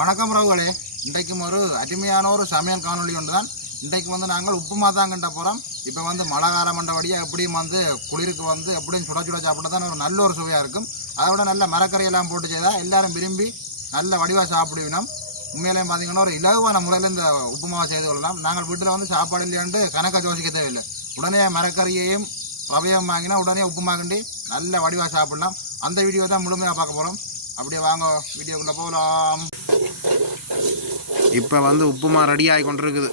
வணக்கம் ரவுகளே இன்றைக்கும் ஒரு அருமையான ஒரு சமையல் காணொளி ஒன்று தான் இன்றைக்கு வந்து நாங்கள் உப்புமா தான் கண்ட போகிறோம் இப்போ வந்து மழை காலம் மண்டபடியாக எப்படியும் வந்து குளிருக்கு வந்து எப்படியும் சுட சுட சாப்பிட்டு தான் ஒரு நல்ல ஒரு சுவையாக இருக்கும். அதை விட நல்ல மரக்கறியெல்லாம் போட்டு செய்தால் எல்லாரும் விரும்பி நல்ல வடிவாக சாப்பிடுவினோம். உண்மையிலேயே பார்த்தீங்கன்னா ஒரு இலகுவான முறையில் இந்த உப்புமாவை செய்து கொள்ளலாம். நாங்கள் வீட்டில் வந்து சாப்பாடு இல்லையாண்டு கணக்காக யோசிக்க தேவையில்லை. உடனே மரக்கறியையும் ரவையும் வாங்கினா உடனே உப்புமா கண்டி நல்ல வடிவாக சாப்பிடலாம். அந்த வீடியோ தான் முழுமையாக பார்க்க போகிறோம் அப்படியே வாங்க வீடியோக்குள்ளே போகலாம். இப்போ வந்து உப்புமா ரெடி ஆகி கொண்டிருக்குது.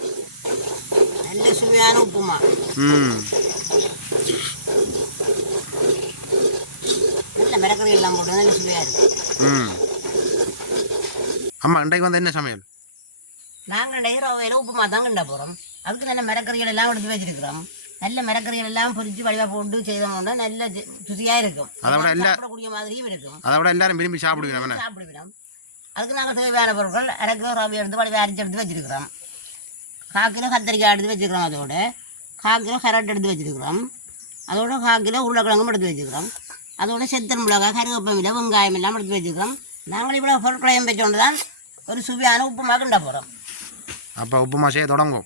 நல்ல சுவையான உப்புமா. ம். நல்ல மிளகறி எல்லாம் போட்டு நல்ல சுவையாக இருக்கு ம். ஆமாம் இன்றைக்கு வந்து என்ன சமையல்? நாங்கள் நெய்ரவையில் உப்புமா தான் கிண்ட போகிறோம் அதுக்கு நல்ல மிளகறிகள் எல்லாம் எடுத்து வச்சிருக்கிறோம். நல்ல மிளகறிகள் எல்லாம் பொரிச்சு வடிவாக போட்டு செய்தோம்னா நல்ல ருசியாக இருக்கும். அதை விட எல்லா- சாப்பிடக்கூடிய மாதிரியும் இருக்கும். அதை விட எல்லாரும் விரும்பி சாப்பிடுவீங்க அவனை சாப்பிடுவோம் அதுக்கு நாங்கள் தேவையான பொருட்கள் கிலோ ரவை எடுத்து வடிவாக அரிச்சு எடுத்து வச்சிருக்கிறோம். கால் கிலோ கத்திரிக்காய் எடுத்து வச்சிருக்கிறோம் அதோட. கால் கிலோ கரட் எடுத்து வச்சிருக்கிறோம். அதோட கால் கிலோ உருளைக்கிழங்கும் எடுத்து வச்சிருக்கிறோம். அதோட செத்தன் மிளகாய் கருவேப்பமில்லை வெங்காயம் எல்லாம் எடுத்து வச்சிருக்கிறோம். நாங்கள் இவ்வளோ பொருட்களையும் வச்சோண்டு தான் ஒரு சுவையான உப்புமா கிண்ட போகிறோம் அப்போ உப்புமா செய்ய தொடங்கும்.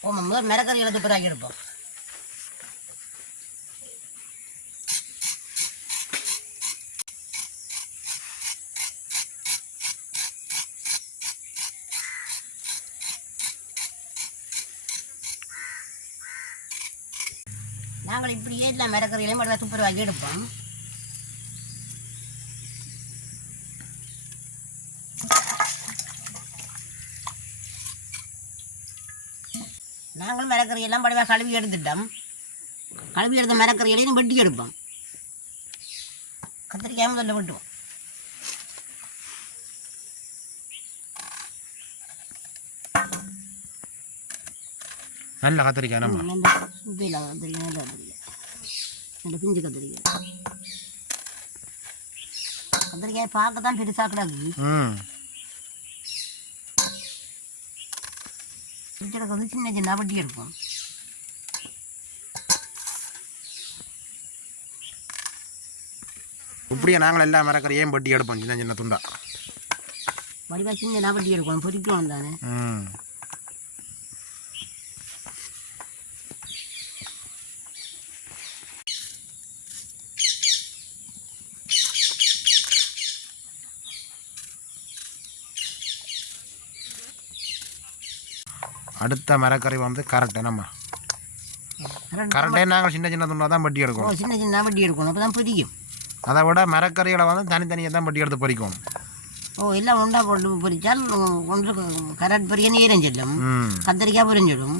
ஓ முதல் மிளகறிகளை துப்புராக்கி எடுப்போம். நாங்கள் இப்படியே எல்லா மிரக்கறிகளையும் மட்டும் துப்புரவாக்கி எடுப்போம். நாங்களும் மிரக்கறி எல்லாம் படிவாக கழுவி எடுத்துட்டோம். கழுவி எடுத்த மிரக்கறிகளையும் வெட்டி எடுப்போம். கத்திரிக்காய் முதல்ல வெட்டுவோம். நல்ல கத்திரிக்காய் நம்ம சுத்தியில் கத்திரிக்காய் நல்ல கத்திரிக்காய் நல்ல பிஞ்சு கத்திரிக்காய் கத்திரிக்காய் பார்க்க தான் பெருசாக பிடிச்சிருக்கிறது சின்ன சின்ன வெட்டி எடுப்போம். இப்படியே நாங்கள் எல்லா மரக்கறியையும் பட்டி எடுப்போம்? சின்ன சின்ன துண்டா. வடிவா சின்ன வெட்டி எடுக்கணும் பொரிக்கணும் தானே. அடுத்த மரக்கறி வந்து கரெக்டு நம்ம கரெக்டே நாங்கள் சின்ன சின்ன துண்டா தான் பட்டி ஓ எடுக்கணும் சின்ன சின்ன வெட்டி எடுக்கணும். அப்போ தான் பொரிக்கும். அதை விட மரக்கறிகளை வந்து தனித்தனியாக தான் பட்டி எடுத்து பறிக்கணும் ஓ எல்லாம் ஒன்றா போட்டு பொரிச்சால் ஒன்று கரட் பொரிய நேரம் செல்லும். ம். கத்திரிக்காய் பொரிஞ்சிடும்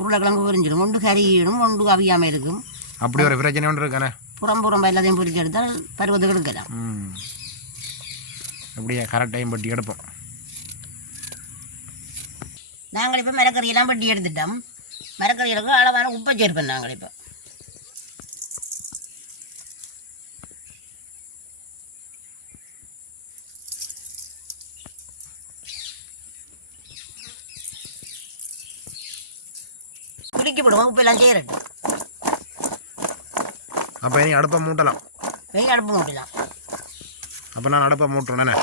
உருளைக்கிழங்கு பொரிஞ்சிடும் ஒன்று கறியிடும் ஒன்று அவியாமல் இருக்கும். அப்படி ஒரு பிரச்சனை ஒன்று இருக்கானே? புறம் புறம் எல்லாத்தையும் பொரிச்சு எடுத்தால் பருவத்துக்கு எடுக்கலாம். அப்படியே கரெக்ட் டைம் பட்டி எடுப்போம். நாங்கள் இப்போ மிளகறியெல்லாம் வெட்டி எடுத்துட்டோம். மிளகறிகளுக்கு அளவான உப்பை சேர்ப்போம் நாங்கள் இப்போ. குடிக்கி விடுவோம் உப்பெல்லாம் சேரட்டும். அப்போ இனி அடுப்பை மூட்டலாம். வெயில் அடுப்பு மூட்டலாம். அப்போ நான் அடுப்பை மூட்டுறேனே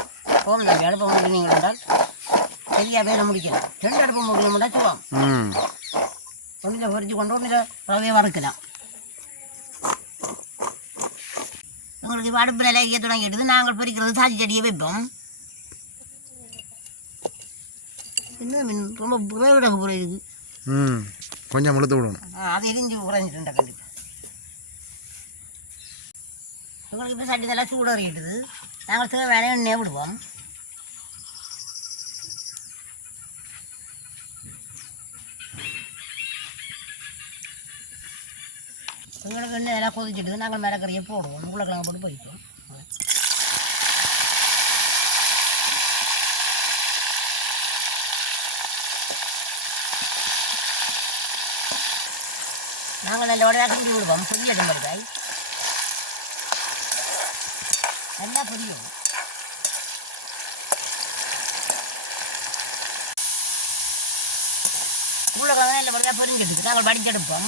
தம்பி அடுப்பை மூட்டினீங்க என்றால்? சரியாக வேலை முடிக்கலாம் ரெண்டு அடுப்பு மூட்டணும் சுவாங்க ம். ஒன்றில் பொரிச்சு கொண்டு ஒன்றில் ரவையை வறுக்கலாம் உங்களுக்கு இப்போ அடுப்பில் இலைய தொடங்கிடுது. நாங்கள் பொரிக்கிறது சாச்சி செடியை வைப்போம். என்ன மீன்? ரொம்ப புற இருக்குது. ம். கொஞ்சம் முழுத்து விடணும். அது எரிஞ்சு உறைஞ்சிட்டுண்டா கண்டிப்பாக உங்களுக்கு இப்போ சட்டி நல்லா சூடறிட்டுது நாங்கள் தேவையான எண்ணெய் விடுவோம். எங்களுக்கு என்ன எல்லாம் கொதிச்சுட்டு நாங்கள் மிளகறியை போடுவோம். உருளைக்கிழங்கு போட்டு பொரிப்போம் நாங்கள் நல்ல உடனே கிண்டி விடுவோம். பொரியட்டும் படுக்காய் நல்லா பொரியும். உருளைக்கிழங்கு நல்ல முறையாக பொரிஞ்சிட்டு நாங்கள் வடிச்செடுப்போம்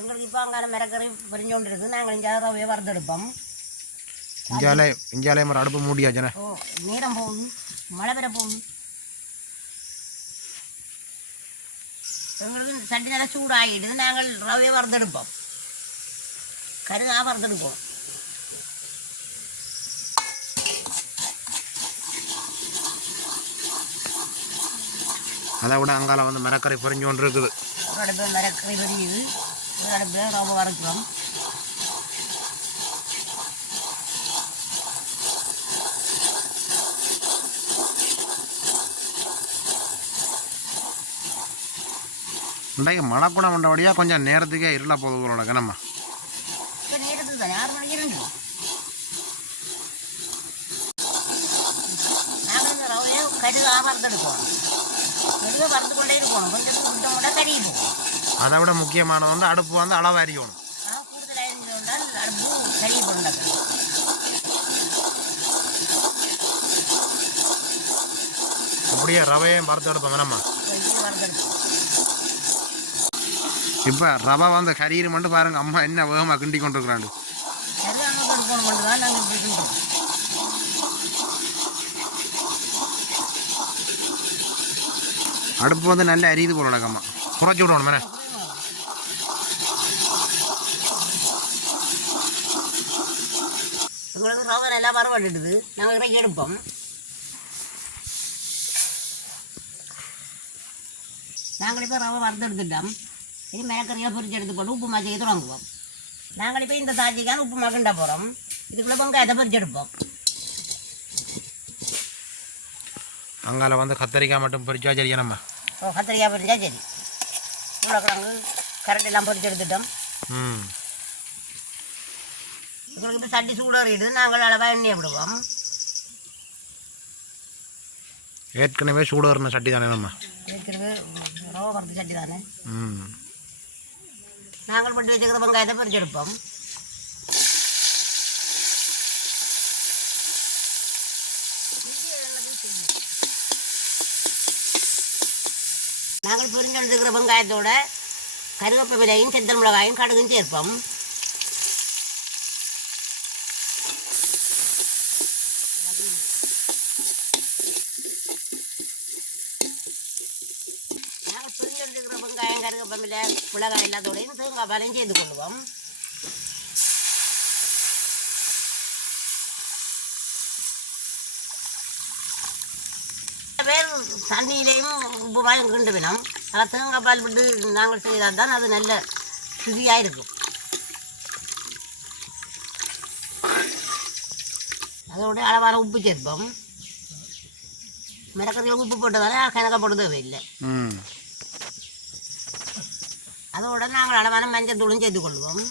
எங்களுக்கு இப்போ அங்கால மிரக்கறி பொரிஞ்சோண்டு இருக்குது நாங்கள் இங்கே ரவையை வறுத்தெடுப்போம். இஞ்சாலே இஞ்சாலே மரம் அடுப்பு மூடியாச்சுண்ணே ஓ நேரம் போகுது. மழை பெற போகுது. எங்களுக்கு சட்டி நல்லா சூடாகிடுது நாங்கள் ரவையை வறுத்தெடுப்போம். கருதாக வறுத்தெடுப்போம். அதை விட அங்கால வந்து மரக்கரை பொறிஞ்சு கொண்டு இருக்குது மிரக்கறி பொரியுது. அடுப்பில் ரவை வறுக்கிறோம் இன்றைக்கு மழை கூட வந்தபடியாக கொஞ்சம் நேரத்துக்கே இருளா போகுது கணம்மா இப்போ நேரத்துக்கு தானே ஆறு மணிக்கு ரெண்டு நாங்கள் இந்த ரவையை கடுகாக வறுத்தெடுப்போம் கடுகை வறுத்து கொண்டே இருப்போம் கொஞ்சம் விட்டோம் கூட கருகி போகும் அதை விட முக்கியமானது வந்து அடுப்பு வந்து அளவு அறியணும் அப்படியே ரவையும் பருத்து எடுப்போம் வறுத்தெடுப்போம் இப்போ ரவை வந்து கரீர் மட்டும் பாருங்க அம்மா என்ன வேகமாக கிண்டி கொண்டு இருக்கிறாண்டு அடுப்பு வந்து நல்ல அரியுது போல அம்மா. குறைச்சி விடணும் மேலே உங்களுக்கு ரவை நல்லா வரவட்டுடுது நாங்கள் இறக்கி எடுப்போம் நாங்கள் இப்போ ரவை வறுத்தெடுத்துட்டோம் இனி மிளக்கறியாக பொரிச்சு எடுத்து போட்டு உப்பு மாச்சியை தொடங்குவோம். நாங்கள் இப்போ இந்த தாச்சிக்கான உப்பு மகண்டா போகிறோம் இதுக்குள்ளே வெங்காயத்தை பொரிச்சு எடுப்போம். அங்கால வந்து கத்தரிக்காய் மட்டும் பொரிச்சா சரி நம்ம ஓ கத்திரிக்காய் பொரிச்சா சரி. உருளைக்கிழங்கு கரண்ட் எல்லாம் பொரிச்சு எடுத்துட்டோம். ம். உங்களுக்கு இப்போ சட்டி சூடாறிடுது நாங்கள் அளவாக எண்ணெய் விடுவோம். ஏற்கனவே சூடு சட்டி தானே நம்ம? ரவை வறுத்து சட்டி தானே? ம். நாங்கள் பட்டு வச்சுக்கிற வெங்காயத்தை பறிச்சு எடுப்போம் நாங்கள் பொரிஞ்செடுத்துக்கிற வெங்காயத்தோட கருவேப்பிலையும் செத்தல் மிளகாயும் கடுகும் சேர்ப்போம். நாங்கள் வெங்காயம் கருவேப்பிலை மிளகாய் எல்லாத்தோடையும் தேங்காய் பாலையும் சேர்த்து கொள்வோம் பேர் தண்ணியிலையும் உப்பு பாயும் கிண்டு வேணும். ஆனால் தேங்காய் பால் விட்டு நாங்கள் செய்தால் தான் அது நல்ல சுதியாக இருக்கும். அதோட அளவான உப்பு சேர்ப்போம். மிளகத்தில் உப்பு போட்டதால கணக்காக போட தேவையில்லை. அதோட நாங்கள் அளவான மஞ்சள் தூளும் செய்து கொள்வோம்.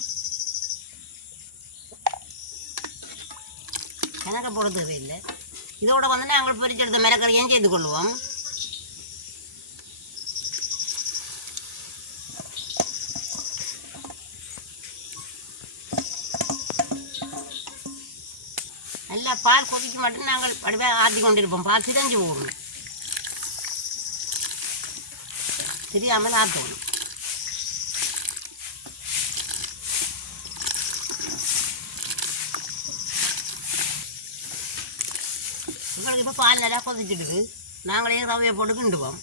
எனக்கு போட தேவையில்லை. இதோட வந்து நாங்கள் பொரிச்செடுத்த மிளகறியும் செய்து கொள்வோம். நல்லா பால் கொதிக்க மட்டும் நாங்கள் வடிவாக ஆற்றி கொண்டிருப்போம். பால் சிதஞ்சு போகணும். தெரியாமல் ஆற்றணும் உங்களுக்கு இப்போ பால் நல்லா கொதிச்சிடுது நாங்களே ரவையை போட்டு கிண்டுவோம்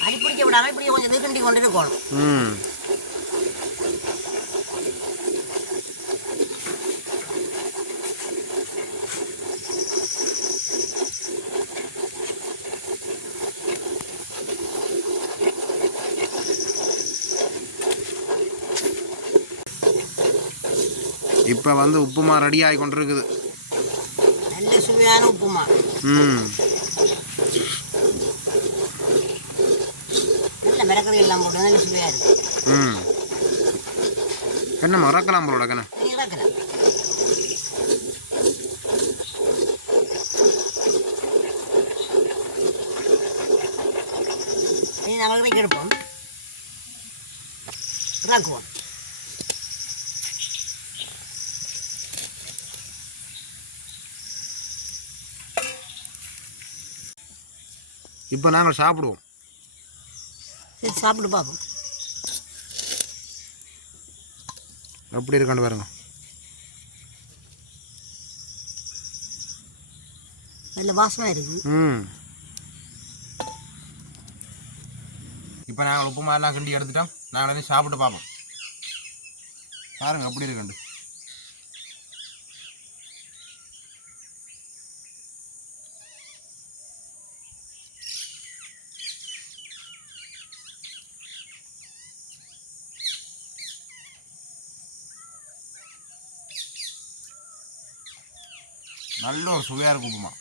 அடி பிடிக்க விடாமல் இப்படி கொஞ்சம் இது கிண்டி கொண்டு இருக்கணும் இப்போ வந்து உப்புமா ரெடி ஆகி கொண்டிருக்குது. நல்ல சுவையான உப்புமா. ம். நல்ல மிளகறி எல்லாம் போட்டு நல்ல சுவையாக இருக்கு. ம். என்ன மறக்கலாம் போல கண்ணா இறக்கலாம் நாங்கள் எடுப்போம் இப்போ நாங்கள் சாப்பிடுவோம். சரி சாப்பிட்டு பார்ப்போம் எப்படி இருக்கான்னு பாருங்க. நல்ல வாசமாக இருக்குது ம். இப்போ நாங்கள் உப்புமா எல்லாம் கிண்டி எடுத்துட்டோம். நாங்கள் இனி சாப்பிட்டு பார்ப்போம். பாருங்க எப்படி இருக்குண்டு நல்ல ஒரு சுவையாக இருக்கும் உப்புமா.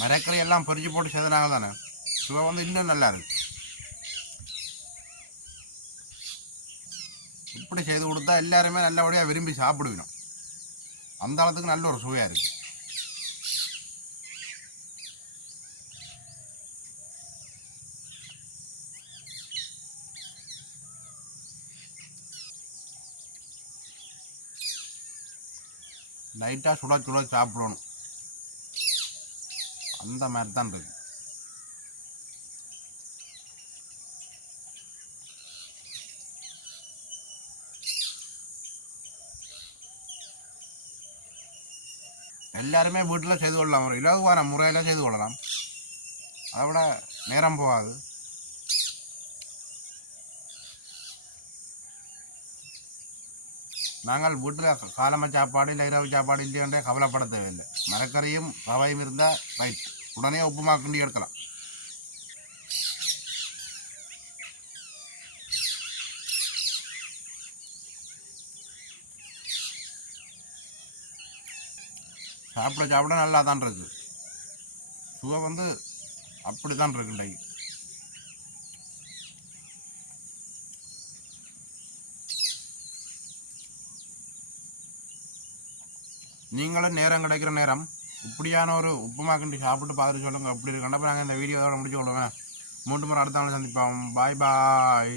மரக்கறி எல்லாம் பொரிச்சு போட்டு செதுனாங்க தானே? சுவை வந்து இன்னும் நல்லா இருக்கு. இப்படி செய்து கொடுத்தா எல்லாருமே நல்லபடியாக விரும்பி சாப்பிடுவினோம் அந்த அளத்துக்கு நல்ல ஒரு சுவையாக இருக்குது லைட்டாக சுட சுட சாப்பிடணும். அந்த மாதிரி தான் இருக்குது எல்லாருமே வீட்டில் செய்து கொள்ளலாம். ஒரு இலகுவான முறையில் செய்து கொள்ளலாம். அதை விட நேரம் போகாது. நாங்கள் வீட்டில் காலம சாப்பாடு இல்லை இரவு சாப்பாடு இல்லையன்றே கவலைப்பட தேவையில்லை மரக்கறியும் ரவையும் இருந்தால் ரைட் உடனே உப்புமா கிண்டி எடுக்கலாம். சாப்பிட சாப்பிட நல்லா தான் இருக்குது சுவை வந்து அப்படி தான் இருக்கு நீங்களும் நேரம் கிடைக்கிற நேரம். இப்படியான ஒரு உப்புமா கிண்டி சாப்பிட்டு பார்த்துட்டு சொல்லுங்கள் அப்படி இருக்குன்னா நாங்கள் இந்த வீடியோவோட முடிச்சு கொள்ளுவேன். மூன்று முறை அடுத்த நாள் சந்திப்போம். பாய் பாய்